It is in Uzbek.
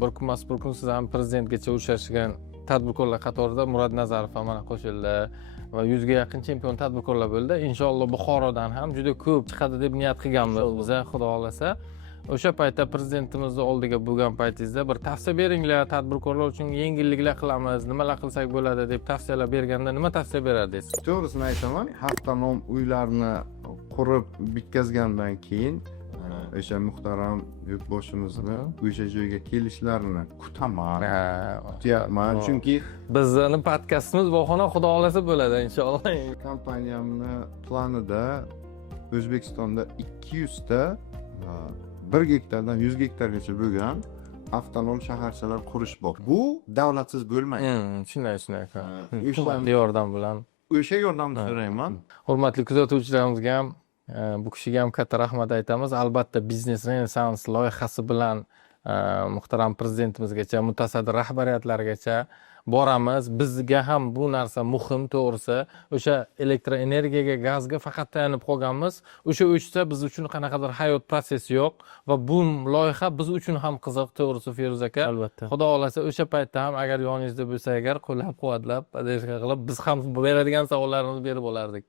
bir kunmas bir kun siz ham prezidentgacha uchrashgan tadbirkorlar qatorida Murod Nazarov ham mana qo'shildi va 100 ga yaqin chempion tadbirkorlar bo'ldi. Inshaalloh Buxorodan ham juda ko'p chiqadi deb niyat qilganmiz biz, xudo xolasa. O'sha paytda prezidentimizni oldiga bo'lgan paytingizda bir tavsiya beringlar, tadbirkorlar uchun yengilliklar qilamiz, nimalar qilsak bo'ladi deb tavsiyalar berganda nima tavsiya berardingiz? To'g'risini aytaman, avtonom uylarni qurib bitkazgandan keyin o'sha muhtaram yurtboshimizni o'sha joyga kelishlarini kutyapman, chunki Bizning podkastimiz Vohona xudo xolasa bo'ladi inshaalloh. kompaniyamni planida O'zbekistonda 200 ta 1 gektardan 100 gektargacha bo'lgan avtonom shaharchalar qurish bor. Bu davlatsiz bo'lmaydi. Shunday. O'sha Yordam bilan. yordamni so'rayman. Hurmatli kuzatuvchilarimizga ham bu kishiga ham katta rahmat aytamiz. Albatta biznes renessans loyihasi bilan muhtaram prezidentimizgacha, mutasaddi rahbariyatlargacha boramiz. Bizga ham bu narsa muhim, to'g'risi. O'sha elektroenergiyaga, gazga faqat tayanib qolganmiz. O'sha o'chsa biz uchun qanaqadir hayot prosessi yo'q va bu loyiha biz uchun ham qiziq, to'g'risi Feruz aka. Albatta. Xudo xolasa o'sha paytda ham agar yoningizda bo'lsa agar qo'llab-quvvatlab, podдержка qilib biz ham beradigan savollarimizni berib olardik.